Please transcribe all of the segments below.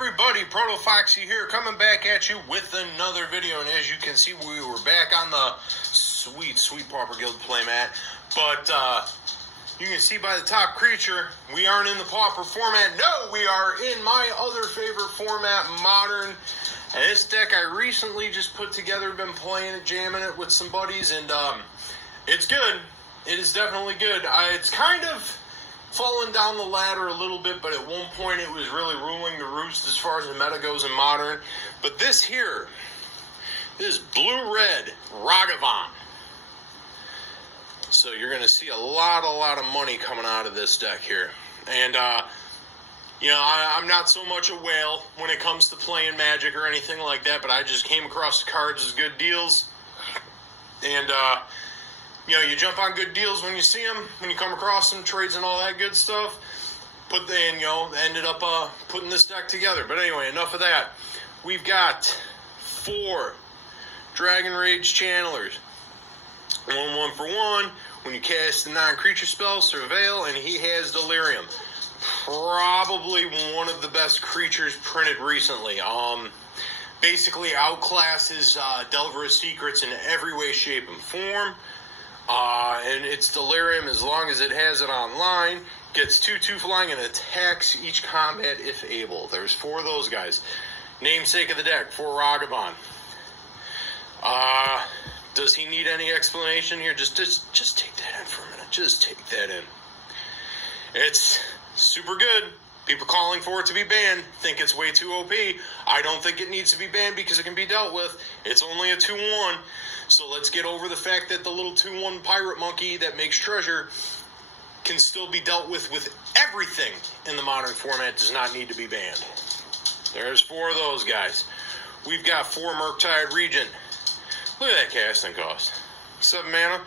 everybody, ProtoFoxy here, coming back at you with another video. And as you can see, we were back on the sweet Pauper Guild playmat. But you can see by the top creature, we aren't in the Pauper format. No, we are in my other favorite format, Modern. And this deck I recently just put together, been playing it, jamming it with some buddies, and it's good. It is definitely good. It's kind of fallen down the ladder a little bit, but at one point it was really ruling the roost as far as the meta goes in Modern. But this here, this blue-red Ragavan. So you're going to see a lot of money coming out of this deck here. And, you know, I'm not so much a whale when it comes to playing Magic or anything like that, but I just came across the cards as good deals. And, you know, you jump on good deals when you see them, when you come across them, trades and all that good stuff. Ended up putting this deck together. But anyway, enough of that. We've got 4 Dragon Rage Channelers. 1 for 1. When you cast a non-creature spell, Surveil, and he has Delirium. Probably one of the best creatures printed recently. Basically outclasses Delver of Secrets in every way, shape, and form. And it's Delirium as long as it has it online. Gets 2/2 flying and attacks each combat if able. There's 4 of those guys. Namesake of the deck, 4 Ragavan. Does he need any explanation here? Just take that in for a minute. Just take that in. It's super good. People calling for it to be banned think it's way too OP. I don't think it needs to be banned because it can be dealt with. It's only a 2/1. So let's get over the fact that the little 2/1 pirate monkey that makes treasure can still be dealt with everything in the Modern format. Does not need to be banned. There's 4 of those guys. We've got 4 Murktide Regent. Look at that casting cost. 7 mana.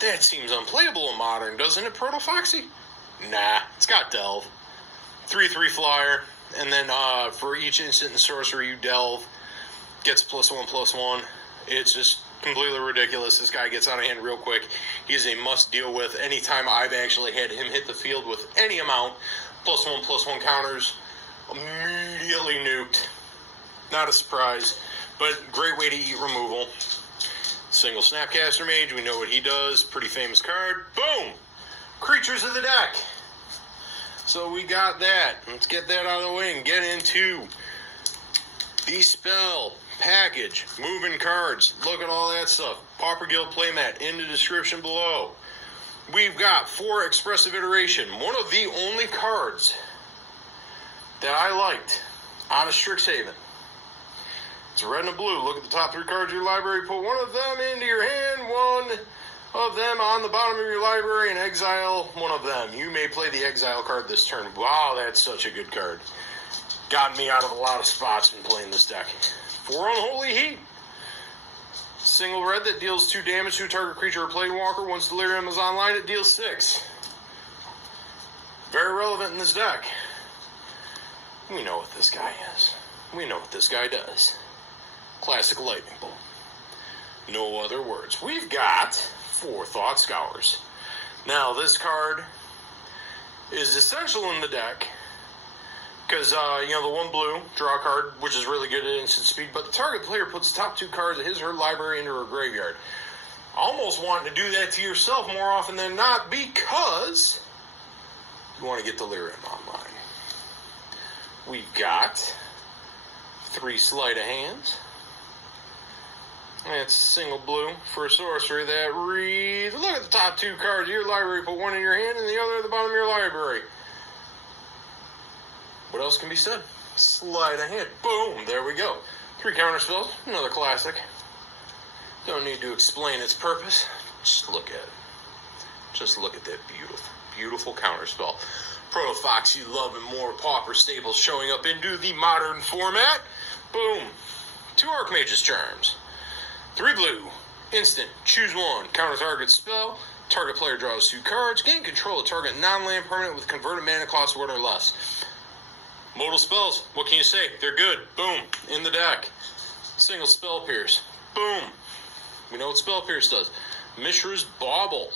That seems unplayable in Modern, doesn't it, ProtoFoxy? Nah, it's got Delve. 3/3 flyer, and then for each instant and sorcery you delve, gets +1/+1. It's just completely ridiculous. This guy gets out of hand real quick. He's a must deal with. Anytime I've actually had him hit the field with any amount, +1/+1 counters, immediately nuked. Not a surprise, but great way to eat removal. Single Snapcaster Mage, we know what he does. Pretty famous card. Boom! Creatures of the deck. So we got that. Let's get that out of the way and get into the spell package, moving cards. Look at all that stuff. Pauper Guild playmat in the description below. We've got 4 Expressive Iteration. One of the only cards that I liked out of Strixhaven. It's red and a blue. Look at the top 3 cards of your library. Put one of them into your hand. One of them on the bottom of your library and exile one of them. You may play the exile card this turn. Wow, that's such a good card. Got me out of a lot of spots when playing this deck. 4 Unholy Heat. Single red that deals 2 damage to a target creature or Planewalker. Once Delirium is online, it deals 6. Very relevant in this deck. We know what this guy is. We know what this guy does. Classic Lightning Bolt. No other words. We've got 4 Thought Scours. Now, this card is essential in the deck because, you know, the 1 blue, draw a card, which is really good at instant speed, but the target player puts the top 2 cards of his or her library into her graveyard. Almost wanting to do that to yourself more often than not because you want to get Delirium online. We've got 3 Sleight of Hands. It's single blue for a sorcery that reads, look at the top 2 cards of your library, put one in your hand and the other at the bottom of your library. What else can be said? Sleight of hand. Boom, there we go. 3 counter spells, another classic. Don't need to explain its purpose. Just look at it. Just look at that beautiful counter spell. ProtoFoxy loving more Pauper staples showing up into the Modern format. Boom. 2 Archmage's Charms. 3 blue, instant, choose 1, counter target spell, target player draws 2 cards, gain control of target non-land permanent with converted mana cost 1 or less. Modal spells, what can you say? They're good. Boom, in the deck. Single Spell Pierce. Boom. We know what Spell Pierce does. Mishra's Bauble.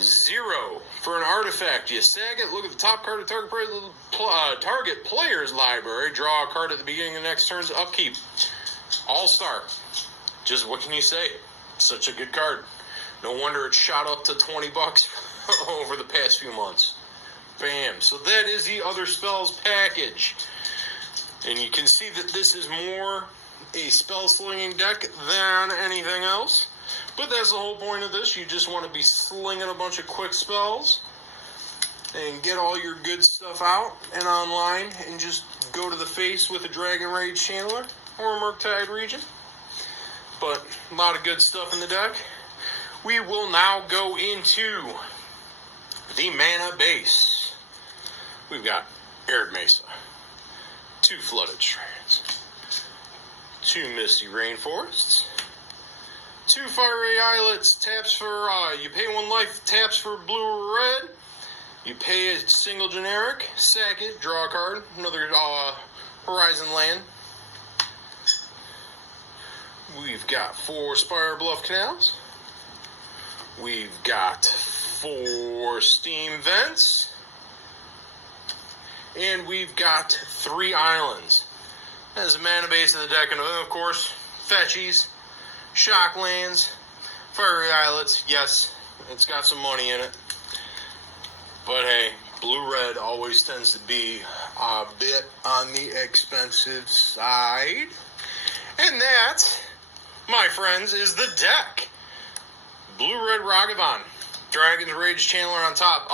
0 for an artifact. You sag it, look at the top card of target player's library, draw a card at the beginning of the next turn's upkeep. All-star. Just what can you say? Such a good card. No wonder it shot up to $20 over the past few months. Bam. So that is the other spells package. And you can see that this is more a spell slinging deck than anything else. But that's the whole point of this. You just want to be slinging a bunch of quick spells and get all your good stuff out and online and just go to the face with a Dragon Rage Channeler or a Murktide Regent. But a lot of good stuff in the deck. We will now go into the mana base. We've got Arid Mesa, 2 Flooded Strands, 2 Misty Rainforests, 2 Fiery Islets, taps for, you pay 1 life, taps for blue or red. You pay a single generic, sack it, draw a card, another Horizon land. We've got 4 Spire Bluff Canals. We've got 4 Steam Vents. And we've got 3 islands. That is the mana base of the deck, and of course, fetchies, shocklands, fiery islets. Yes, it's got some money in it. But hey, blue-red always tends to be a bit on the expensive side. And that, my friends, is the deck. Blue-red Ragavan, Dragon's Rage Channeler on top.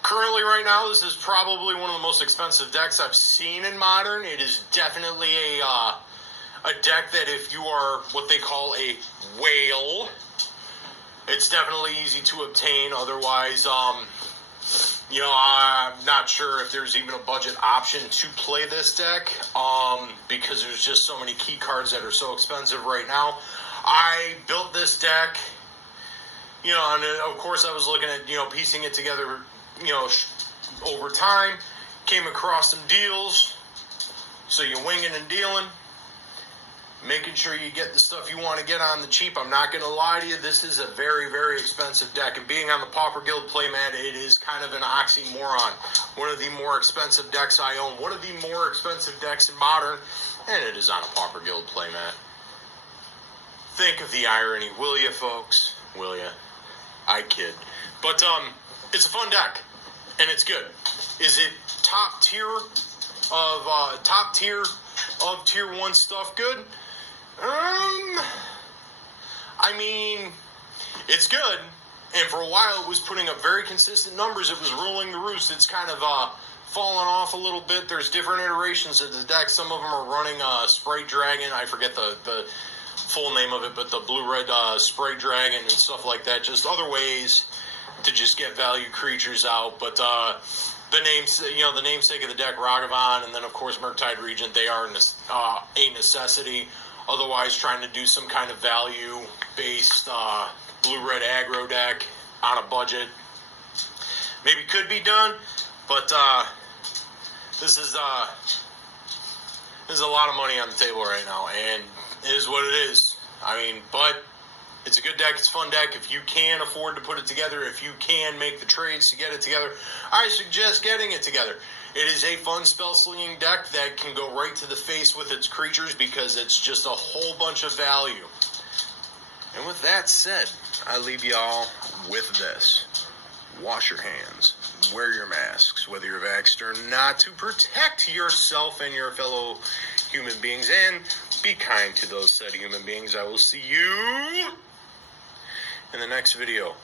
Currently, right now, this is probably one of the most expensive decks I've seen in Modern. It is definitely a deck that if you are what they call a whale, it's definitely easy to obtain. Otherwise, you know, I'm not sure if there's even a budget option to play this deck, because there's just so many key cards that are so expensive right now. I built this deck, you know, and of course I was looking at, you know, piecing it together, you know, over time, came across some deals, so you're winging and dealing, making sure you get the stuff you want to get on the cheap. I'm not going to lie to you, this is a very, very expensive deck, and being on the Pauper Guild playmat, it is kind of an oxymoron. One of the more expensive decks I own, one of the more expensive decks in Modern, and it is on a Pauper Guild playmat. Think of the irony, will you, folks? Will you? I kid. But, it's a fun deck, and it's good. Is it top tier of tier 1 stuff good? I mean, it's good, and for a while it was putting up very consistent numbers. It was ruling the roost. It's kind of fallen off a little bit. There's different iterations of the deck. Some of them are running Sprite Dragon. I forget the full name of it, but the blue-red Sprite Dragon and stuff like that. Just other ways to just get value creatures out. But the namesake of the deck, Ragavan, and then of course Murktide Regent, they are a necessity. Otherwise, trying to do some kind of value-based blue-red aggro deck on a budget maybe could be done, but this is a lot of money on the table right now, and it is what it is. I mean, but it's a good deck. It's a fun deck. If you can afford to put it together, if you can make the trades to get it together, I suggest getting it together. It is a fun spell-slinging deck that can go right to the face with its creatures because it's just a whole bunch of value. And with that said, I leave you all with this. Wash your hands. Wear your masks, whether you're vaxxed or not, to protect yourself and your fellow human beings. And be kind to those said human beings. I will see you in the next video.